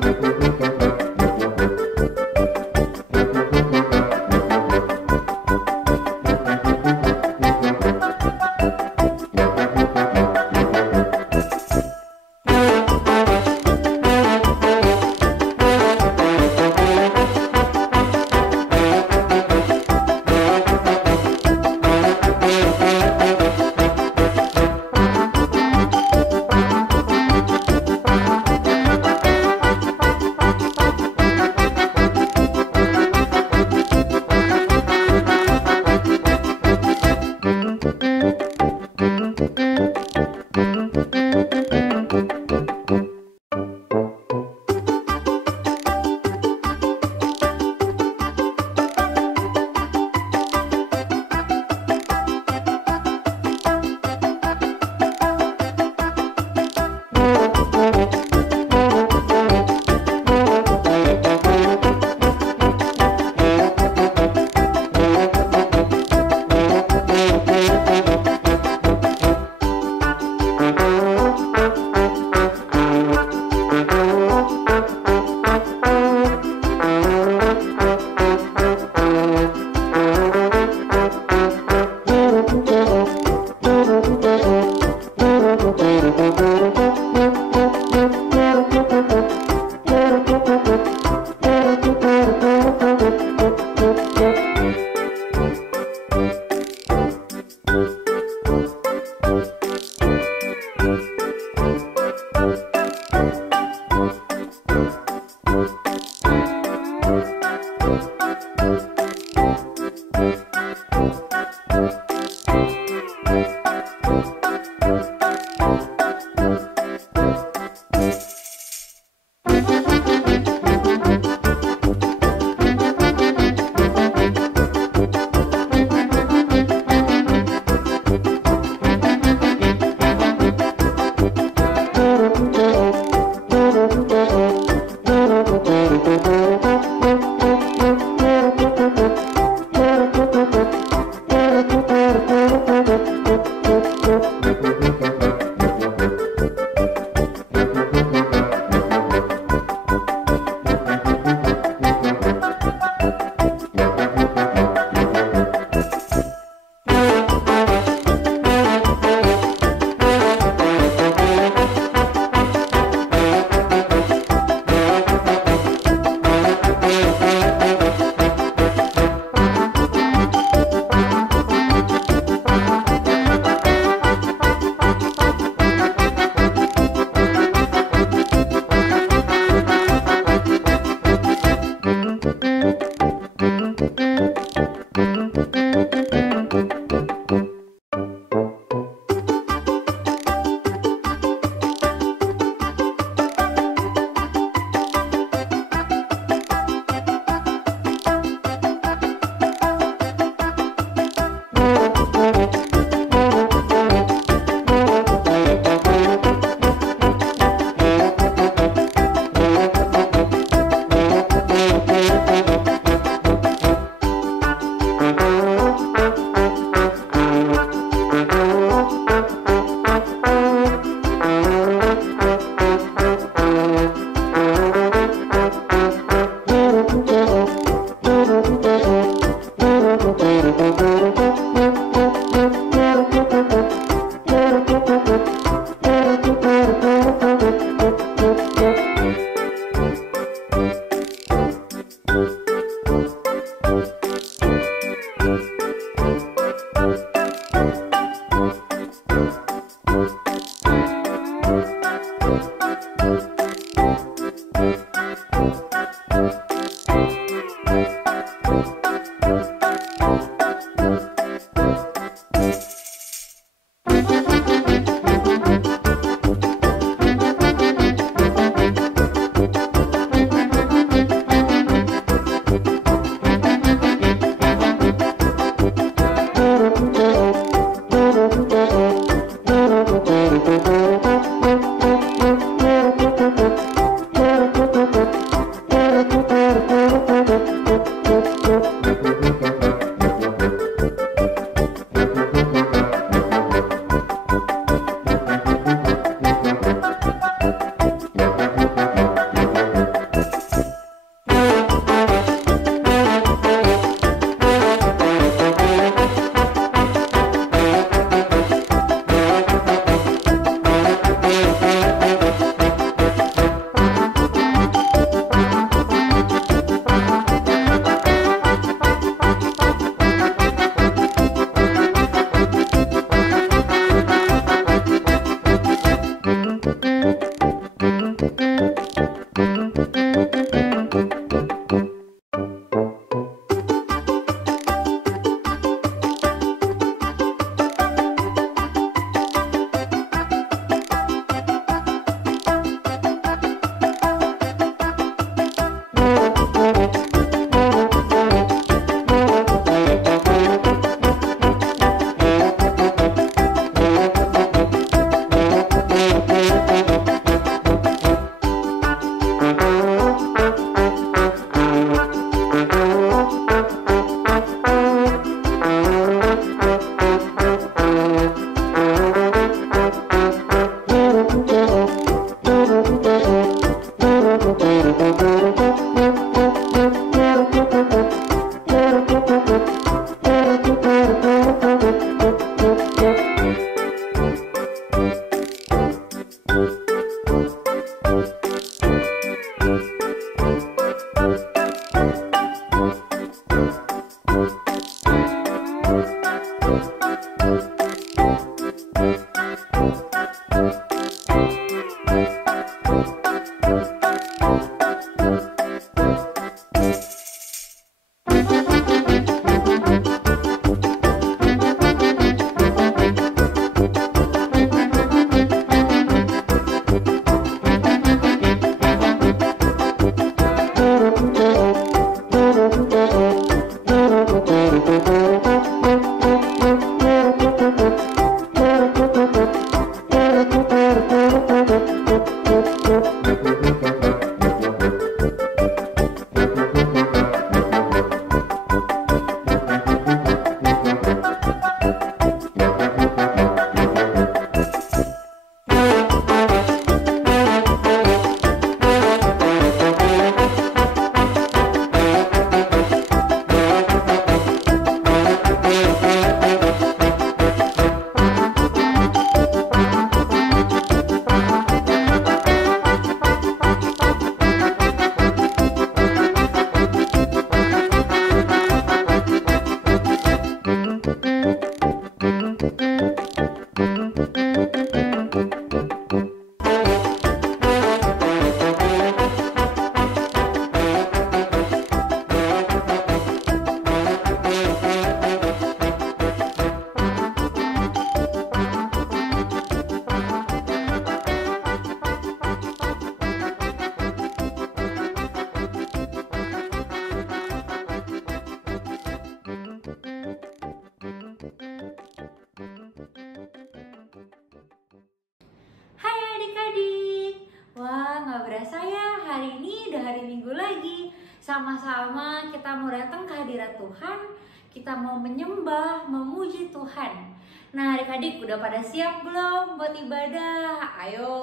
Thank you. berasa ya, hari ini udah hari Minggu lagi. Sama-sama kita mau datang ke hadirat Tuhan. Kita mau menyembah, memuji Tuhan. Nah adik-adik udah pada siap belum buat ibadah? Ayo,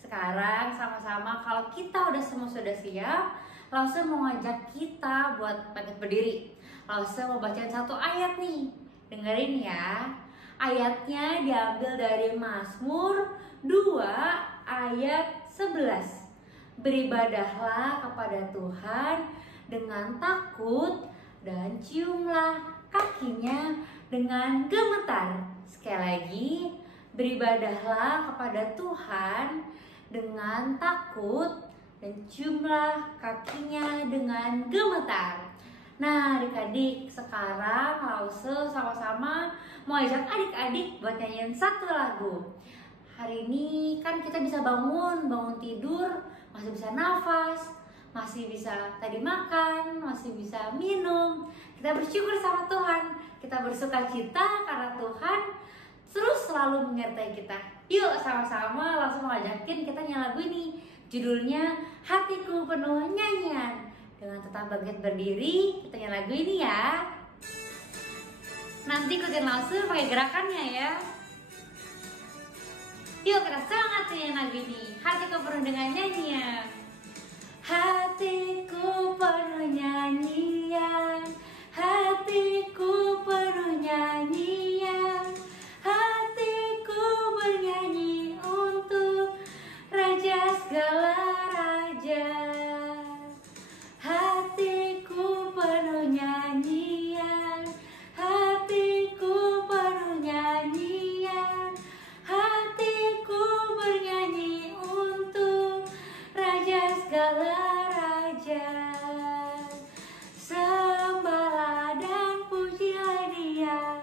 sekarang sama-sama kalau kita semua sudah siap, langsung mau ngajak kita buat bangkit berdiri. Langsung mau bacain satu ayat nih. Dengerin ya. Ayatnya diambil dari Mazmur 2 ayat 11. Beribadahlah kepada Tuhan dengan takut dan ciumlah kakinya dengan gemetar. Sekali lagi, beribadahlah kepada Tuhan dengan takut dan ciumlah kakinya dengan gemetar. Nah adik-adik, sekarang Lause sama-sama mau ajak adik-adik buat nyanyiin satu lagu. Hari ini kan kita bisa bangun tidur, masih bisa nafas, masih bisa tadi makan, masih bisa minum. Kita bersyukur sama Tuhan, kita bersuka cita karena Tuhan terus selalu menyertai kita. Yuk sama-sama langsung ngajakin kita nyanyi lagu ini. Judulnya Hatiku Penuh Nyanyian. Dengan tetap bangkit berdiri, kita nyanyi lagu ini ya. Nanti ikutin Lause pakai gerakannya ya. Yuk kita semangat nyanyi lagu ini. Hatiku penuh dengan nyanyian. Hatiku penuh nyanyian, hatiku penuh nyanyian, hatiku bernyanyi untuk Raja segala raja. Hatiku penuh nyanyian, hatiku penuh nyanyian, hatiku bernyanyi untuk Raja segala raja. Sembahlah dan pujilah Dia,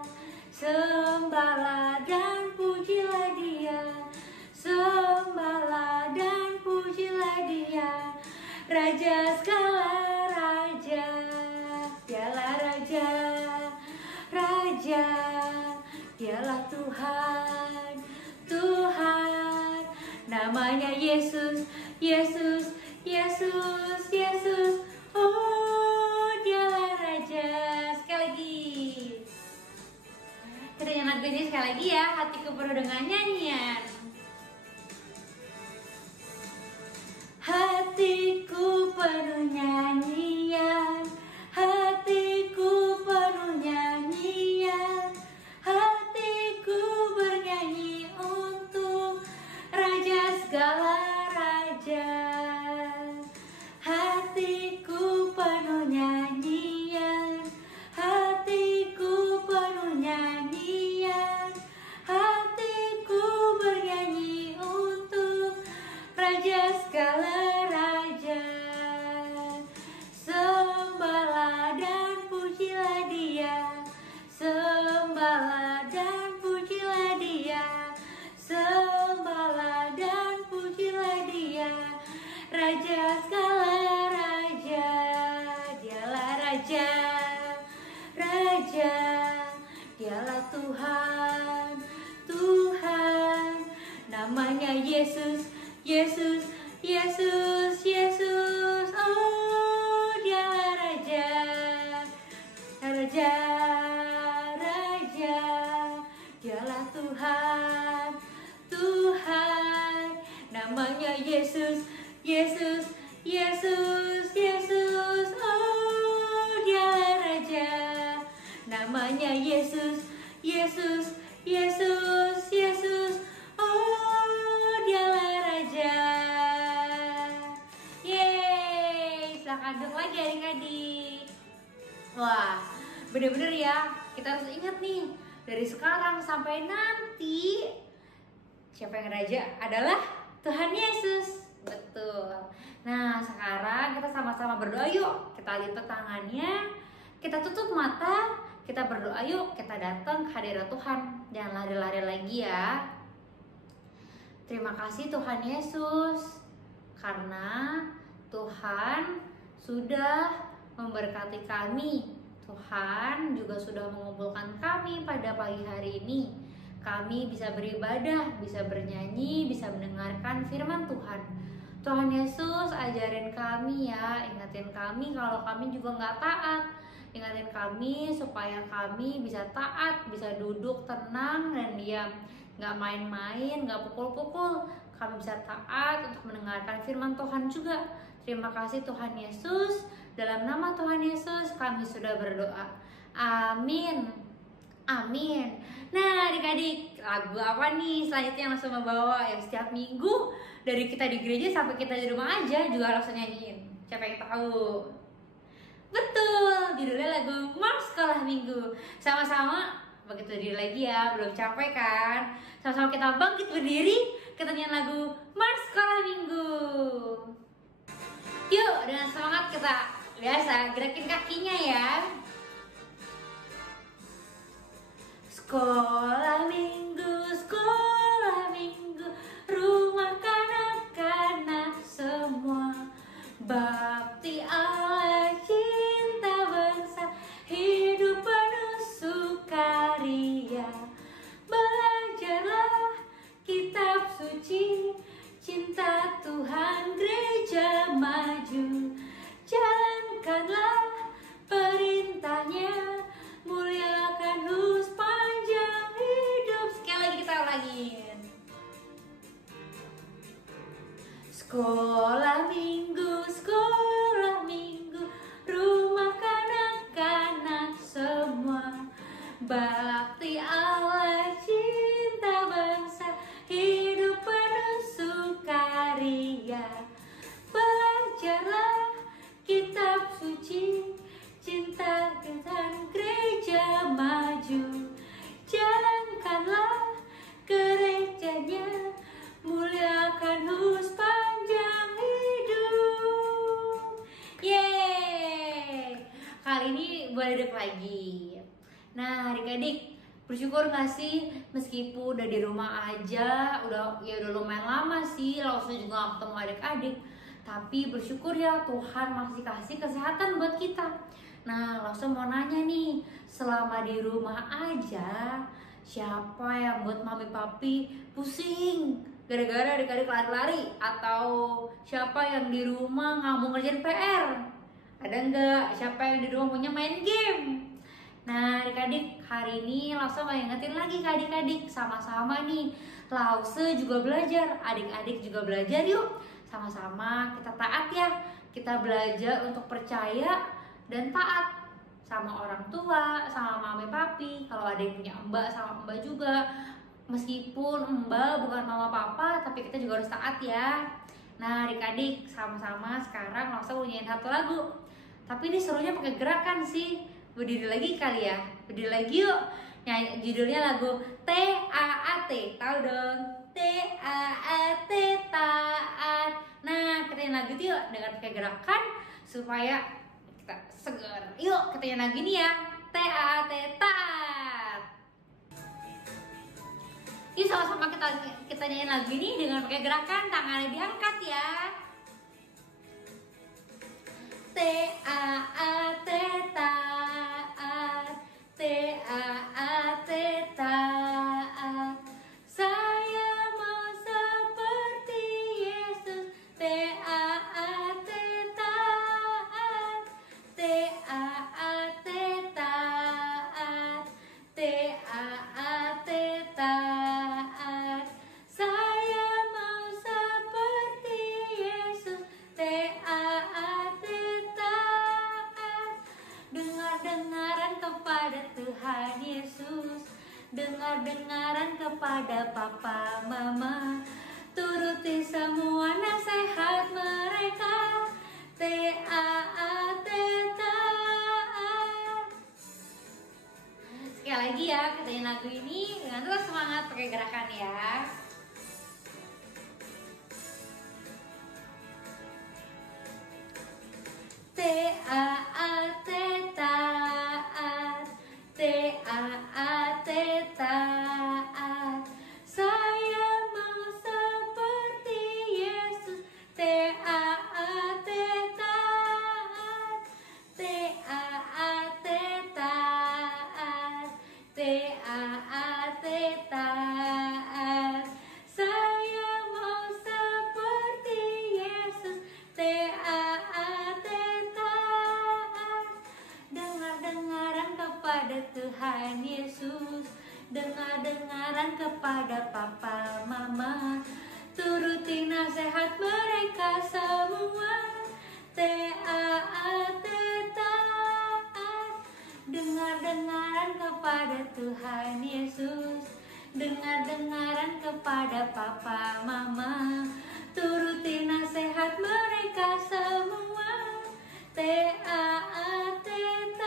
sembahlah dan pujilah Dia, sembahlah dan pujilah Dia, Raja segala raja. Dialah Raja, Raja, Dialah Tuhan, Tuhan. Namanya Yesus, Yesus, Yesus, Yesus. Oh, Dialah Raja. Sekali lagi. Kita nyanyi lagu ini sekali lagi ya. Hatiku penuh dengan nyanyian. Hatiku Raja, Raja, Dialah Tuhan, Tuhan. Namanya Yesus, Yesus, Yesus, Yesus. Oh, Dialah Raja, Raja, Raja, Dialah Tuhan, Tuhan. Namanya Yesus, Yesus, Yesus, Yesus. Oh, Dialah Raja. Namanya Yesus, Yesus, Yesus, Yesus. Oh, Dialah Raja. Yeay, silakan duduk lagi adik-adik. Wah, bener-bener ya, kita harus ingat nih, dari sekarang sampai nanti, siapa yang raja adalah Tuhan Yesus. Betul. Nah, sekarang kita sama-sama berdoa yuk. Kita lipat tangannya, kita tutup mata, kita berdoa yuk. Kita datang ke hadirat Tuhan. Jangan lari-lari lagi ya. Terima kasih Tuhan Yesus, karena Tuhan sudah memberkati kami. Tuhan juga sudah mengumpulkan kami pada pagi hari ini. Kami bisa beribadah, bisa bernyanyi, bisa mendengarkan firman Tuhan. Tuhan Yesus ajarin kami ya, ingatin kami kalau kami juga nggak taat. Ingatin kami supaya kami bisa taat, bisa duduk tenang dan diam. Nggak main-main, nggak pukul-pukul. Kami bisa taat untuk mendengarkan firman Tuhan juga. Terima kasih Tuhan Yesus. Dalam nama Tuhan Yesus kami sudah berdoa. Amin. Amin. Nah adik-adik, lagu apa nih selanjutnya yang langsung membawa yang setiap minggu dari kita di gereja sampai kita di rumah aja juga langsung nyanyiin. Siapa yang tahu? Betul, judulnya lagu Mars Sekolah Minggu. Sama-sama begitu diri lagi ya, belum capek kan? Sama-sama kita bangkit berdiri, kita nyanyi lagu Mars Sekolah Minggu. Yuk, dengan semangat kita biasa gerakin kakinya ya. Sekolah minggu, rumah kanak-kanak semua. Bakti Allah, cinta bangsa, hidup penuh sukaria. Belajarlah kitab suci, cinta Tuhan gereja maju. Jalankanlah perintahnya, muliakan sepanjang hidup. Sekali lagi kita ulangin. Sekolah minggu, rumah kanak-kanak semua. Bakti Allah, cinta bangsa, hidup penuh sukaria. Belajarlah kitab suci, cinta Tuhan gereja maju. Jalankanlah gerejanya, muliakan sepanjang hidup. Yeay, kali ini boleh duduk lagi. Nah adik-adik, bersyukur gak sih meskipun udah di rumah aja, udah lumayan lama sih, langsung juga gak ketemu adik-adik, tapi bersyukur ya Tuhan masih kasih kesehatan buat kita. Nah langsung mau nanya nih, selama di rumah aja, siapa yang buat mami papi pusing gara-gara adik-adik lari-lari? Atau siapa yang di rumah nggak mau ngerjain PR? Ada nggak? Siapa yang di rumah punya main game? Nah adik-adik, hari ini langsung ingetin lagi ke adik-adik, sama-sama nih Lause juga belajar, adik-adik juga belajar yuk. Sama-sama kita taat ya, kita belajar untuk percaya dan taat sama orang tua, sama mami papi. Kalau ada yang punya mbak sama mbak juga, meskipun mbak bukan mama papa, tapi kita juga harus taat ya. Nah adik-adik, sama-sama sekarang langsung nyanyiin satu lagu. Tapi ini serunya pakai gerakan sih. Berdiri lagi kali ya, berdiri lagi yuk. Nyanyi, judulnya lagu T-A-A-T, tahu dong? T-A-A-T, taat. Nah kita nyanyi lagu itu yuk dengan pakai gerakan supaya kita seger. Yuk kita nyanyi lagi nih ya, T-A-A-T, taat. Yuk sama-sama kita nyanyi lagu ini dengan pakai gerakan tangannya diangkat ya. T-A-A-T, taat. dengar-dengaran kepada papa mama, turuti semua nasihat mereka. Taat, taat. Sekali lagi ya, kita nyanyi lagu ini dengan terus semangat pakai gerakan ya. Taat, taat, taat, taat. Saya mau seperti Yesus. Taat, taat, taat, taat, taat, taat. Saya mau seperti Yesus. Taat, taat. Dengar-dengaran kepada Tuhan Yesus, dengar-dengaran kepada papa mama, turuti nasihat mereka semua. Taat, taat. Dengar-dengaran kepada Tuhan Yesus, dengar-dengaran kepada papa mama, turuti nasihat mereka semua. Taat, taat.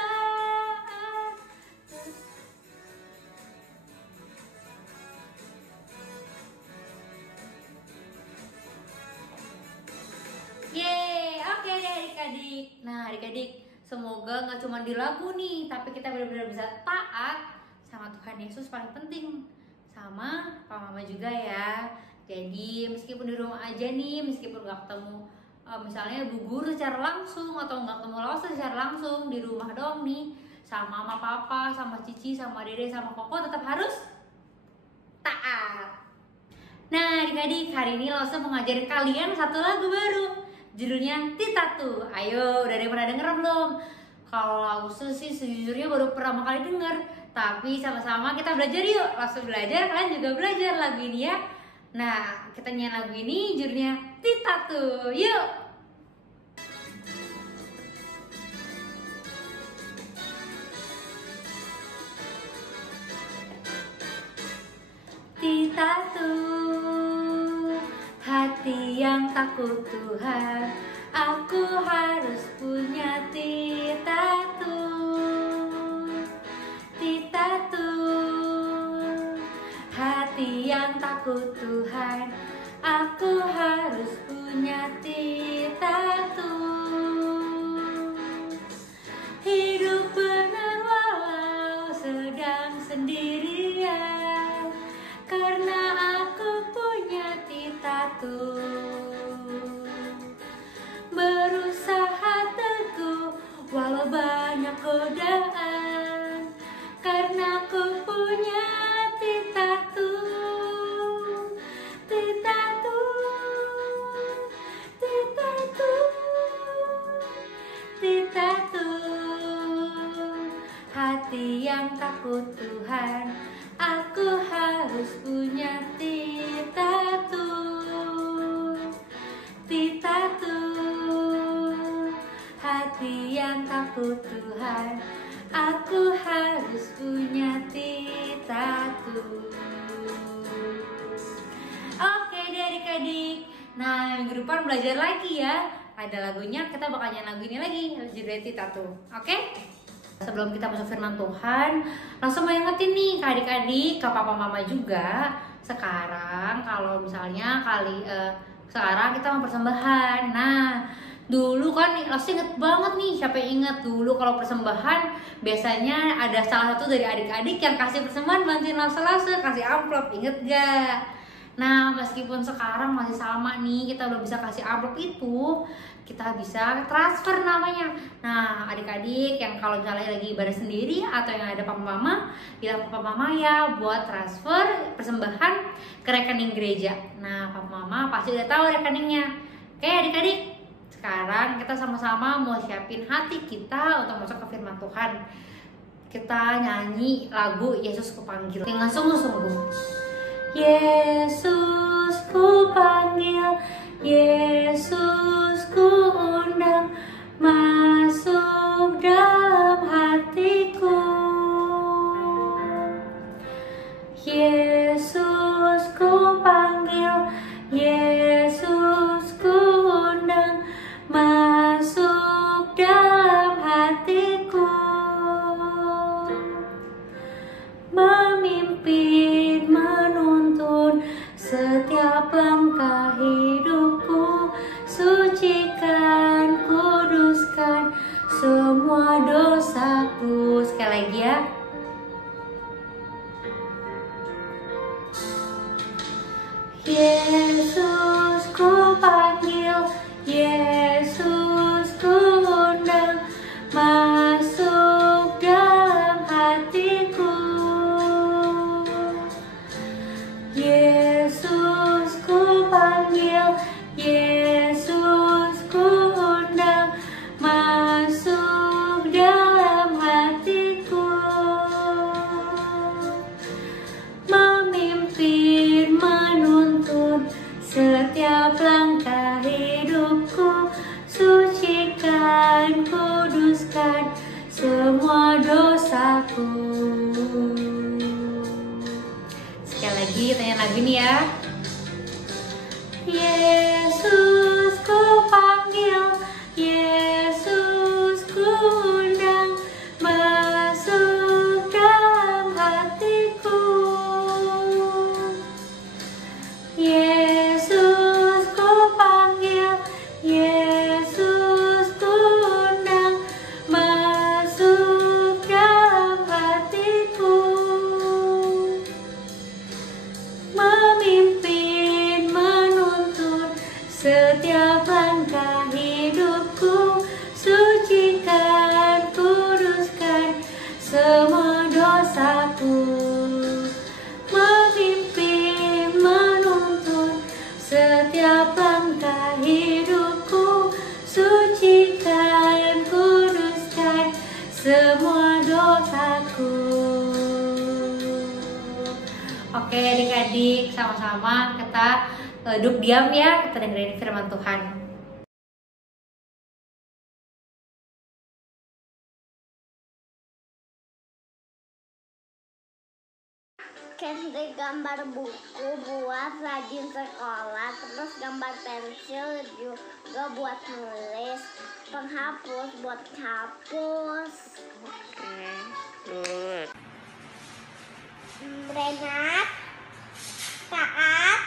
Yeay, oke deh adik-adik. Nah adik-adik, semoga nggak cuma di lagu nih, tapi kita benar-benar bisa taat sama Tuhan Yesus, paling penting sama Papa Mama juga ya. Jadi meskipun di rumah aja nih, meskipun nggak ketemu misalnya Bu Guru secara langsung atau nggak ketemu langsung secara langsung, di rumah dong nih sama Mama Papa, sama Cici, sama Dede, sama Koko tetap harus taat. Nah adik-adik, hari ini Lause mau ngajarin kalian satu lagu baru, judulnya Titatu. Ayo, udah ada yang pernah denger belum? Kalau Lause sih sejujurnya baru pertama kali denger, tapi sama-sama kita belajar yuk. Lause belajar, kalian juga belajar lagu ini ya. Nah, kita nyanyi lagu ini judulnya Titatu. Yuk! Titatu, hati yang takut Tuhan, aku harus punya titatu. Titatu, hati yang takut Tuhan, aku harus punya titatu. Hidup benar walau sedang sendirian, karena aku punya titatu. Berusaha teguh walau banyak godaan, karena aku punya titatu. Titatu, titatu, titatu, hati yang takut Tuhan, aku harus punya titatu. Titatu, hati yang takut Tuhan, aku harus punya titatu. Oke deh adik-adik. Nah minggu depan belajar lagi ya. Ada lagunya, kita bakal nyanyi lagu ini lagi, judulnya Titatu. Oke? Sebelum kita masuk firman Tuhan, langsung mau ingetin nih ke adik-adik, ke papa mama juga. Sekarang kalau misalnya sekarang kita mau persembahan. Nah dulu kan langsung inget banget nih, siapa yang inget dulu kalau persembahan biasanya ada salah satu dari adik-adik yang kasih persembahan bantuin Lause kasih amplop, inget gak? Nah meskipun sekarang masih sama nih, kita belum bisa kasih amplop itu, kita bisa transfer namanya. Nah adik-adik yang kalau misalnya lagi ibadah sendiri atau yang ada papa mama, bilang papa mama ya buat transfer persembahan ke rekening gereja. Nah papa mama pasti udah tahu rekeningnya. Oke adik-adik, sekarang kita sama-sama mau siapin hati kita untuk masuk ke firman Tuhan. Kita nyanyi lagu Yesus Kupanggil dengan sungguh-sungguh. Yesus ku panggil, Yesus ku undang, masuk dalam hatiku. Oke adik-adik, sama-sama kita duduk diam ya, kita dengerin firman Tuhan. Kasih gambar buku buat rajin sekolah, terus gambar pensil juga buat nulis, penghapus buat hapus. Oke, good. Renat saat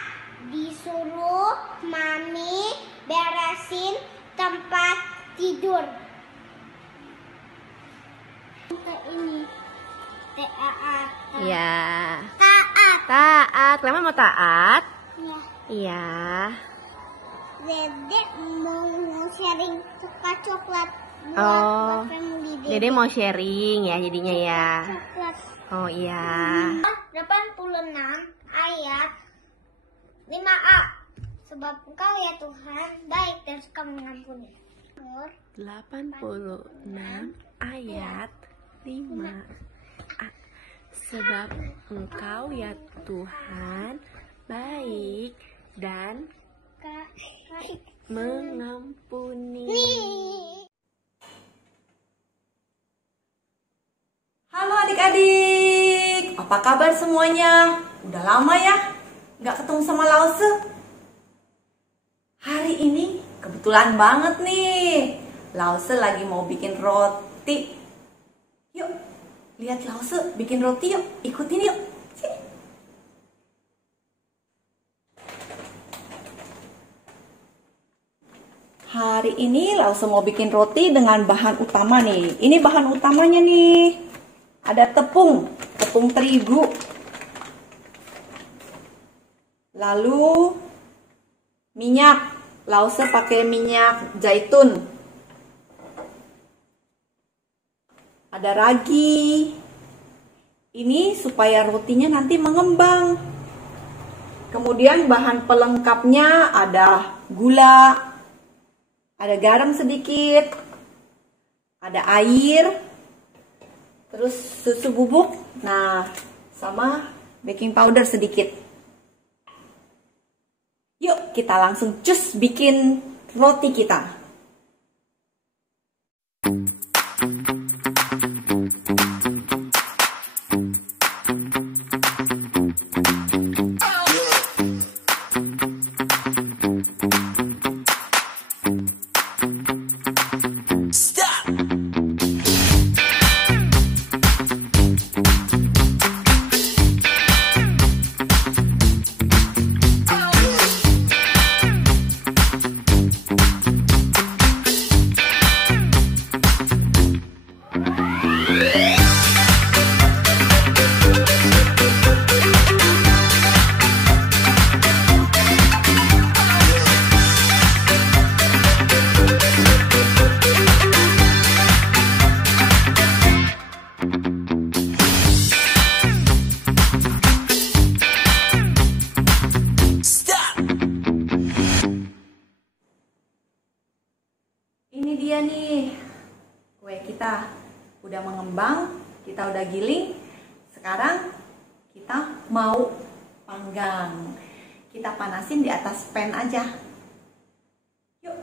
disuruh mami beresin tempat tidur. Ini taat. Ya. Taat. Taat. Clement mau taat? Ya. Iya. Dede mau sharing suka coklat buat Oh. family Dede mau sharing ya jadinya ya. coklat. Oh iya. 86 ayat 5a. Sebab Engkau ya Tuhan baik dan suka mengampuni. 86 ayat 5. Sebab Engkau ya Tuhan baik dan mengampuni. Halo adik-adik, apa kabar semuanya? Udah lama ya nggak ketemu sama Lause. Hari ini kebetulan banget nih, Lause lagi mau bikin roti. Yuk, lihat Lause bikin roti yuk, ikutin yuk. Sini. Hari ini Lause mau bikin roti dengan bahan utama nih. Ini bahan utamanya nih. Ada tepung terigu. Lalu minyak, Lause pakai minyak zaitun. Ada ragi. Ini supaya rotinya nanti mengembang. Kemudian bahan pelengkapnya ada gula, ada garam sedikit, ada air, terus susu bubuk, nah sama baking powder sedikit. Yuk kita langsung cus bikin roti kita. Ini dia nih, kue kita udah mengembang, kita udah giling. Sekarang kita mau panggang. Kita panasin di atas pan aja. Yuk.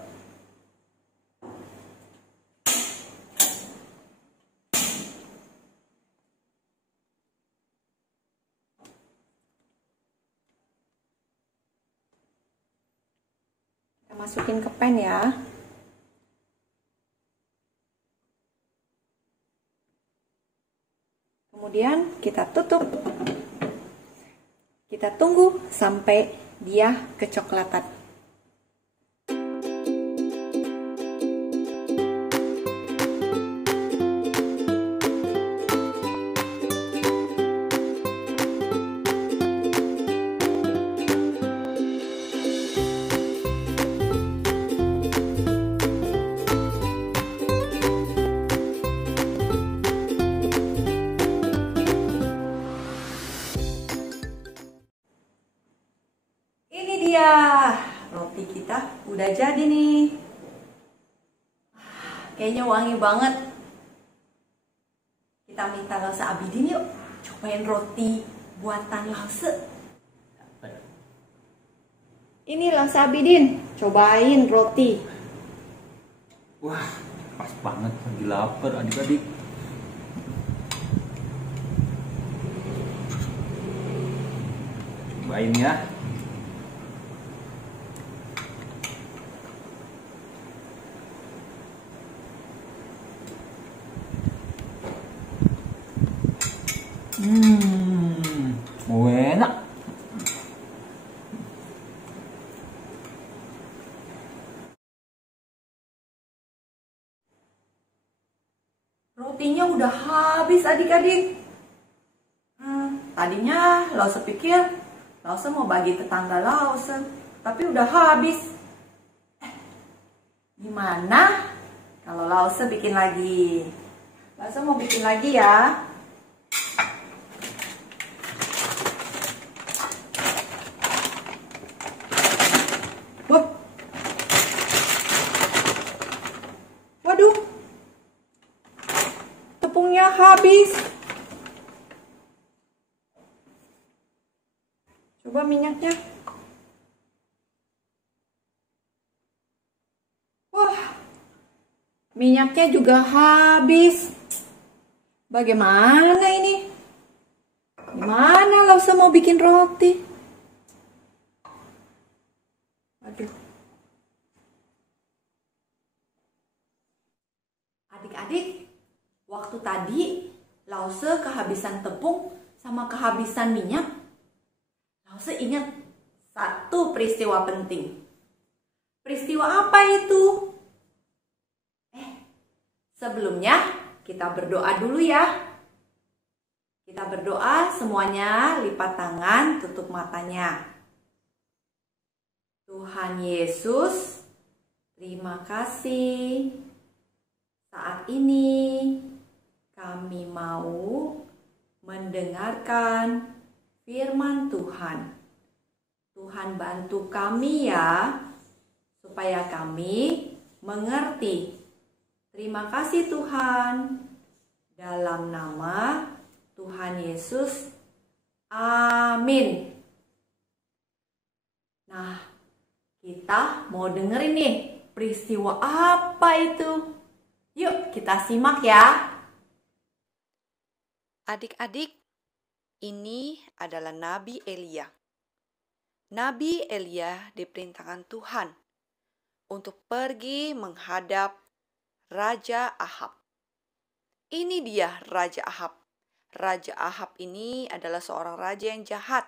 Kita masukin ke pan ya. Kemudian kita tutup. Kita tunggu sampai dia kecoklatan. Iya, roti kita udah jadi nih. Kayaknya wangi banget. Kita minta Lause Abidin yuk, cobain roti buatan Lause. Inilah Sabidin, cobain roti. Wah, pas banget lagi lapar adik-adik. Cobain ya. Mau enak. Rotinya udah habis adik-adik. Tadinya Lause pikir Lause mau bagi tetangga Lause, tapi udah habis. Gimana kalau Lause bikin lagi? Lause mau bikin lagi ya. Wah. Waduh. Tepungnya habis. Coba minyaknya. Wah, minyaknya juga habis. Bagaimana ini? Gimana Lause mau bikin roti? Aduh. Adik-adik, waktu tadi Lause kehabisan tepung sama kehabisan minyak. Lause ingat satu peristiwa penting. Peristiwa apa itu? Sebelumnya kita berdoa dulu ya. Kita berdoa semuanya, lipat tangan, tutup matanya. Tuhan Yesus, terima kasih. Saat ini kami mau mendengarkan firman Tuhan. Tuhan bantu kami ya, supaya kami mengerti. Terima kasih Tuhan. Dalam nama Tuhan Yesus. Amin. Nah, kita mau dengerin nih peristiwa apa itu. Yuk kita simak ya. Adik-adik, ini adalah Nabi Elia. Nabi Elia diperintahkan Tuhan untuk pergi menghadap Raja Ahab. Ini dia Raja Ahab. Raja Ahab ini adalah seorang raja yang jahat.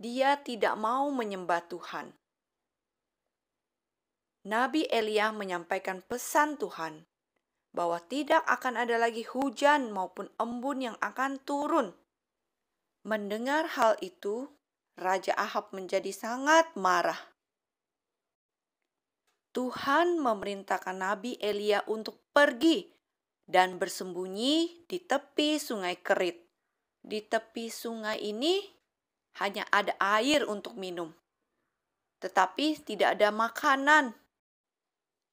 Dia tidak mau menyembah Tuhan. Nabi Elia menyampaikan pesan Tuhan bahwa tidak akan ada lagi hujan maupun embun yang akan turun. Mendengar hal itu, Raja Ahab menjadi sangat marah. Tuhan memerintahkan Nabi Elia untuk pergi dan bersembunyi di tepi sungai Kerit. Di tepi sungai ini hanya ada air untuk minum, tetapi tidak ada makanan.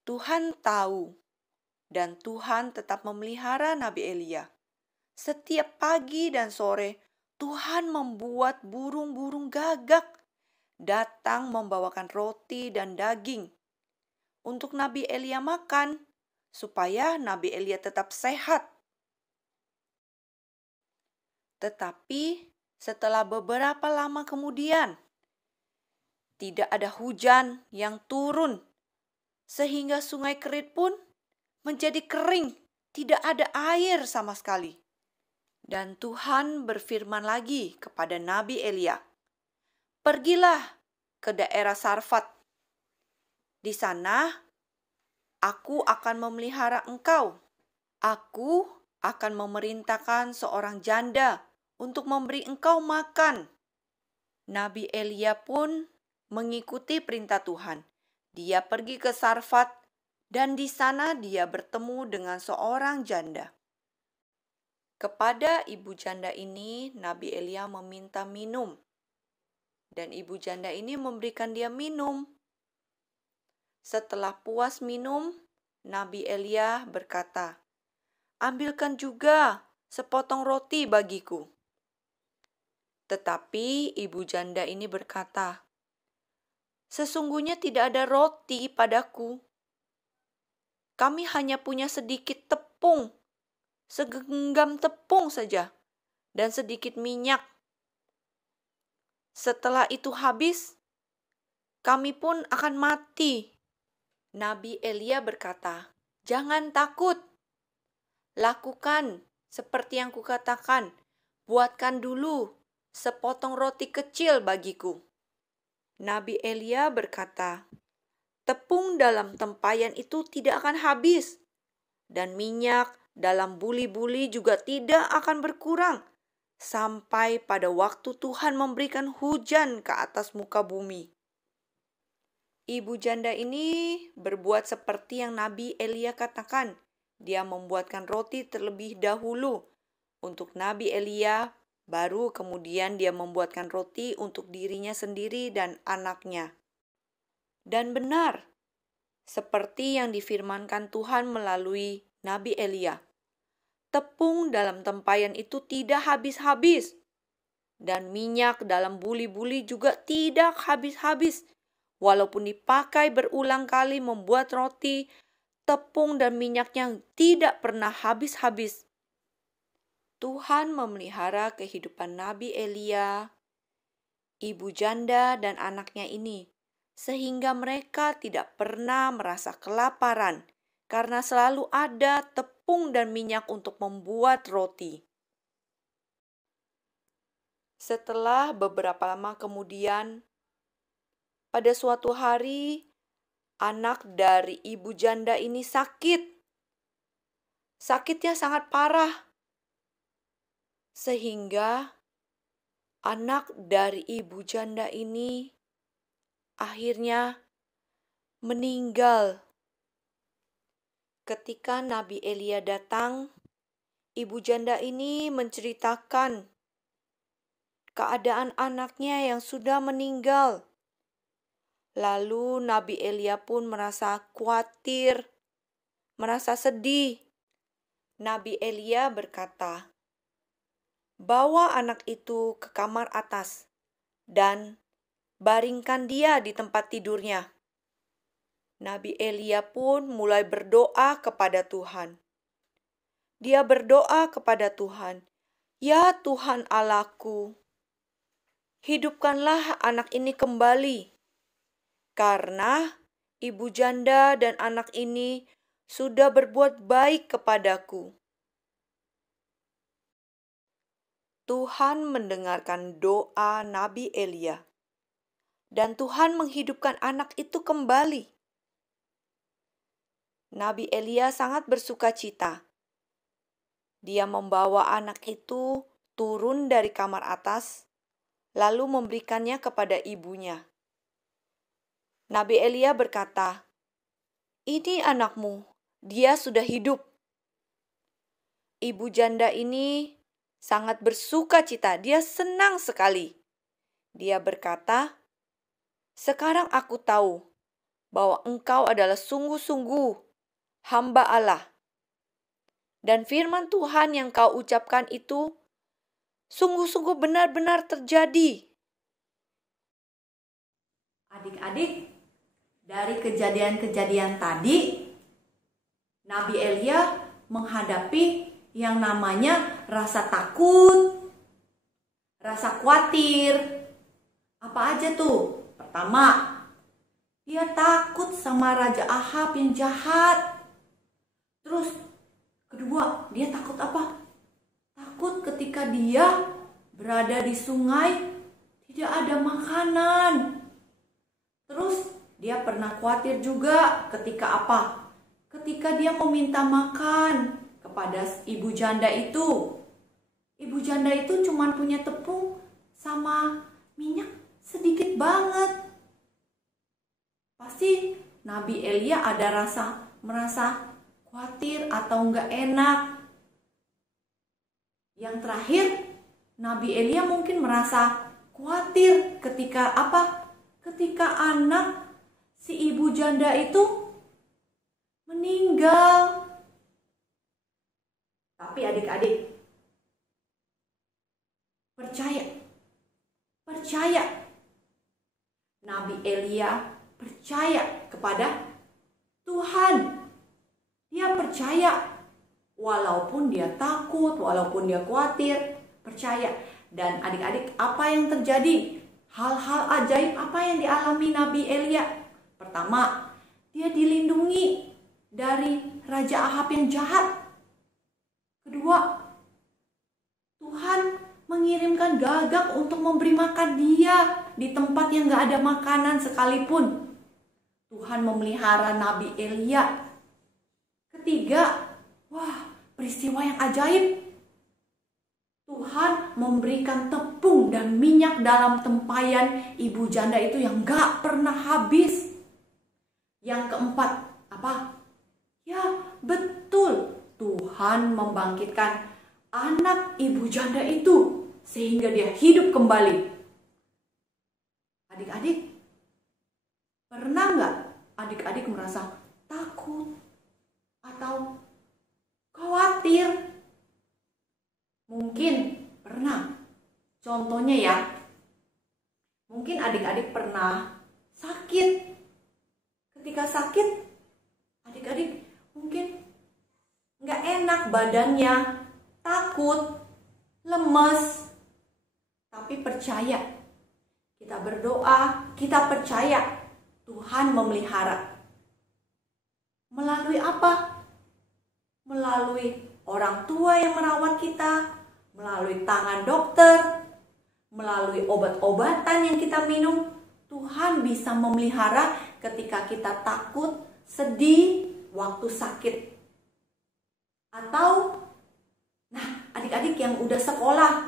Tuhan tahu, dan Tuhan tetap memelihara Nabi Elia. Setiap pagi dan sore, Tuhan membuat burung-burung gagak datang membawakan roti dan daging untuk Nabi Elia makan, supaya Nabi Elia tetap sehat. Tetapi setelah beberapa lama kemudian, tidak ada hujan yang turun, sehingga sungai Kerit pun menjadi kering, tidak ada air sama sekali. Dan Tuhan berfirman lagi kepada Nabi Elia, "Pergilah ke daerah Sarfat. Di sana, aku akan memelihara engkau. Aku akan memerintahkan seorang janda untuk memberi engkau makan." Nabi Elia pun mengikuti perintah Tuhan. Dia pergi ke Sarfat dan di sana dia bertemu dengan seorang janda. Kepada ibu janda ini, Nabi Elia meminta minum. Dan ibu janda ini memberikan dia minum. Setelah puas minum, Nabi Elia berkata, "Ambilkan juga sepotong roti bagiku." Tetapi ibu janda ini berkata, Sesungguhnya tidak ada roti padaku. Kami hanya punya sedikit tepung, segenggam tepung saja, dan sedikit minyak. Setelah itu habis, kami pun akan mati." Nabi Elia berkata, "Jangan takut. Lakukan seperti yang kukatakan. Buatkan dulu sepotong roti kecil bagiku." Nabi Elia berkata, "Tepung dalam tempayan itu tidak akan habis, dan minyak dalam buli-buli juga tidak akan berkurang, sampai pada waktu Tuhan memberikan hujan ke atas muka bumi." Ibu janda ini berbuat seperti yang Nabi Elia katakan. Dia membuatkan roti terlebih dahulu untuk Nabi Elia, baru kemudian dia membuatkan roti untuk dirinya sendiri dan anaknya. Dan benar, seperti yang difirmankan Tuhan melalui Nabi Elia, tepung dalam tempayan itu tidak habis-habis, dan minyak dalam buli-buli juga tidak habis-habis. Walaupun dipakai berulang kali membuat roti, tepung dan minyaknya tidak pernah habis-habis. Tuhan memelihara kehidupan Nabi Elia, ibu janda dan anaknya ini, sehingga mereka tidak pernah merasa kelaparan karena selalu ada tepung dan minyak untuk membuat roti. Setelah beberapa lama kemudian, pada suatu hari, anak dari ibu janda ini sakit. Sakitnya sangat parah, sehingga anak dari ibu janda ini akhirnya meninggal. Ketika Nabi Elia datang, ibu janda ini menceritakan keadaan anaknya yang sudah meninggal. Lalu Nabi Elia pun merasa khawatir, merasa sedih. Nabi Elia berkata, "Bawa anak itu ke kamar atas dan baringkan dia di tempat tidurnya." Nabi Elia pun mulai berdoa kepada Tuhan. Dia berdoa kepada Tuhan, "Ya Tuhan Allahku, hidupkanlah anak ini kembali, karena ibu janda dan anak ini sudah berbuat baik kepadaku." Tuhan mendengarkan doa Nabi Elia, dan Tuhan menghidupkan anak itu kembali. Nabi Elia sangat bersukacita. Dia membawa anak itu turun dari kamar atas, lalu memberikannya kepada ibunya. Nabi Elia berkata, "Ini anakmu, dia sudah hidup." Ibu janda ini sangat bersukacita, dia senang sekali. Dia berkata, "Sekarang aku tahu bahwa engkau adalah sungguh-sungguh hamba Allah. Dan firman Tuhan yang kau ucapkan itu sungguh-sungguh benar-benar terjadi." Adik-adik, dari kejadian-kejadian tadi, Nabi Elia menghadapi yang namanya rasa takut, rasa khawatir. Apa aja tuh? Pertama, dia takut sama Raja Ahab yang jahat. Terus, kedua, dia takut apa? Takut ketika dia berada di sungai, tidak ada makanan. Terus, dia pernah khawatir juga ketika apa? Ketika dia meminta makan kepada ibu janda itu. Ibu janda itu cuma punya tepung sama minyak sedikit banget. Pasti Nabi Elia ada merasa khawatir atau enggak enak. Yang terakhir, Nabi Elia mungkin merasa khawatir ketika apa? Ketika anak si ibu janda itu meninggal. Tapi adik-adik, percaya. Nabi Elia percaya kepada Tuhan. Dia percaya walaupun dia takut, walaupun dia khawatir, percaya. Dan adik-adik, apa yang terjadi? Hal-hal ajaib apa yang dialami Nabi Elia? Pertama, dia dilindungi dari Raja Ahab yang jahat. Kedua, Tuhan mengirimkan gagak untuk memberi makan dia di tempat yang gak ada makanan sekalipun. Tuhan memelihara Nabi Elia. Ketiga, wah, peristiwa yang ajaib. Tuhan memberikan tepung dan minyak dalam tempayan ibu janda itu yang gak pernah habis. Yang keempat, apa? Ya, betul. Tuhan membangkitkan anak ibu janda itu sehingga dia hidup kembali. Adik-adik, pernah nggak adik-adik merasa takut atau khawatir? Mungkin pernah. Contohnya ya, mungkin adik-adik pernah sakit. Ketika sakit, adik-adik mungkin nggak enak badannya, takut, lemes. Tapi percaya, kita berdoa, kita percaya Tuhan memelihara. Melalui apa? Melalui orang tua yang merawat kita, melalui tangan dokter, melalui obat-obatan yang kita minum. Tuhan bisa memelihara ketika kita takut, sedih, waktu sakit. Atau, nah, adik-adik yang udah sekolah,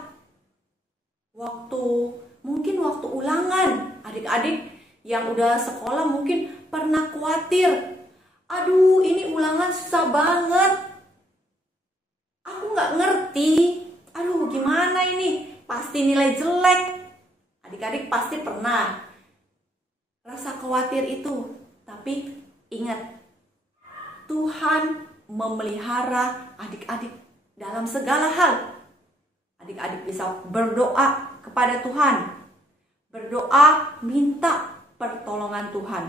mungkin waktu ulangan, adik-adik yang udah sekolah mungkin pernah khawatir. Aduh, ini ulangan susah banget. Aku nggak ngerti. Aduh, gimana ini? Pasti nilai jelek. Adik-adik pasti pernah rasa khawatir itu. Tapi ingat, Tuhan memelihara adik-adik dalam segala hal. Adik-adik bisa berdoa kepada Tuhan. Berdoa minta pertolongan Tuhan.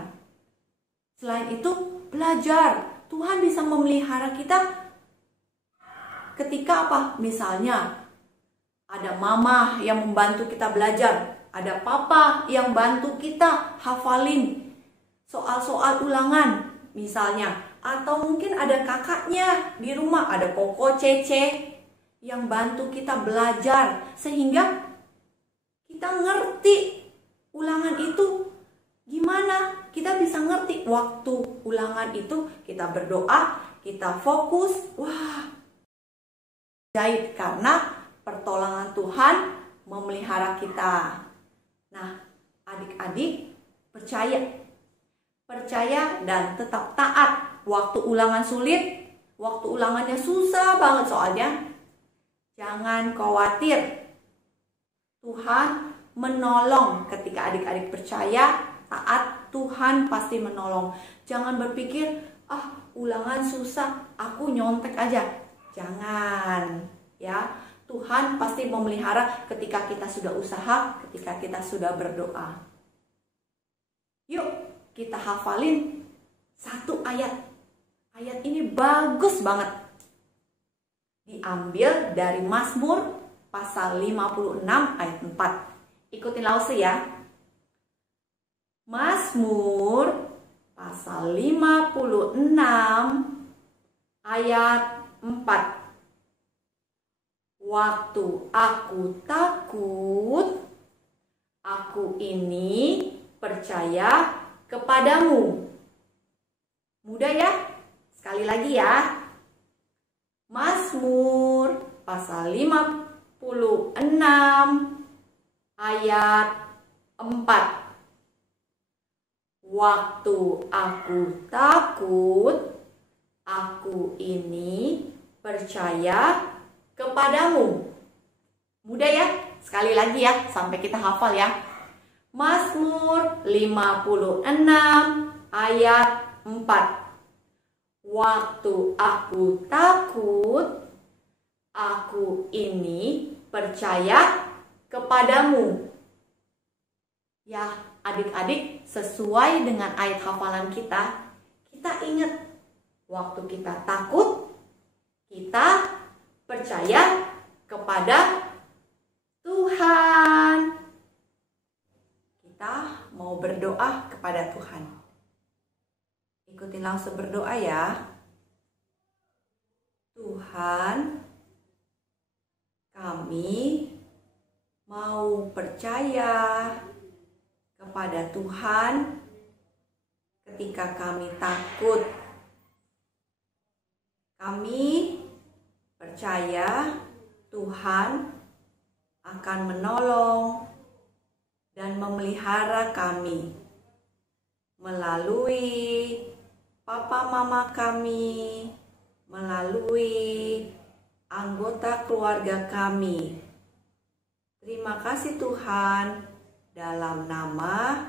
Selain itu, belajar. Tuhan bisa memelihara kita ketika apa? Misalnya, ada mama yang membantu kita belajar. Ada papa yang bantu kita hafalin soal-soal ulangan misalnya. Atau mungkin ada kakaknya di rumah, ada koko, cece yang bantu kita belajar. Sehingga kita ngerti ulangan itu gimana. Kita bisa ngerti waktu ulangan itu kita berdoa, kita fokus. Wah, ajaib karena pertolongan Tuhan memelihara kita. Nah, adik-adik percaya dan tetap taat. Waktu ulangan sulit, waktu ulangannya susah banget soalnya, jangan khawatir. Tuhan menolong ketika adik-adik percaya, taat, Tuhan pasti menolong. Jangan berpikir, ulangan susah, aku nyontek aja. Jangan, ya. Tuhan pasti memelihara ketika kita sudah usaha, ketika kita sudah berdoa. Yuk, kita hafalin satu ayat. Ayat ini bagus banget. Diambil dari Mazmur pasal 56 ayat 4. Ikutin Lause ya. Mazmur pasal 56 ayat 4. Waktu aku takut, aku ini percaya kepadamu. Mudah ya? Sekali lagi ya. Mazmur pasal 56 ayat 4. Waktu aku takut, aku ini percaya kepadamu. Mudah ya? Sekali lagi ya, sampai kita hafal ya. Mazmur 56 ayat 4. Waktu aku takut, aku ini percaya kepadamu. Ya, Adik-adik, sesuai dengan ayat hafalan kita ingat waktu kita takut, kita percaya kepada Tuhan. Kita mau berdoa kepada Tuhan. Ikutin langsung berdoa ya. Tuhan, kami mau percaya kepada Tuhan ketika kami takut. Kami percaya Tuhan akan menolong dan memelihara kami melalui papa mama kami, melalui anggota keluarga kami. Terima kasih Tuhan, dalam nama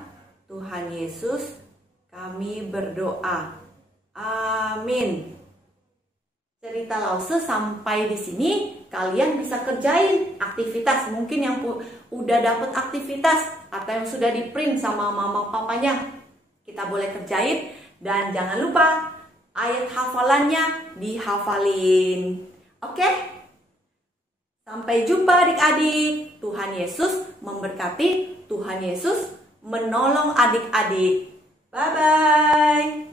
Tuhan Yesus kami berdoa. Amin. Cerita Lause sampai di sini kalian bisa kerjain aktivitas. Mungkin yang udah dapet aktivitas atau yang sudah di print sama mama papanya, kita boleh kerjain. Dan jangan lupa ayat hafalannya dihafalin. Oke? Sampai jumpa adik-adik. Tuhan Yesus memberkati. Tuhan Yesus menolong adik-adik. Bye-bye.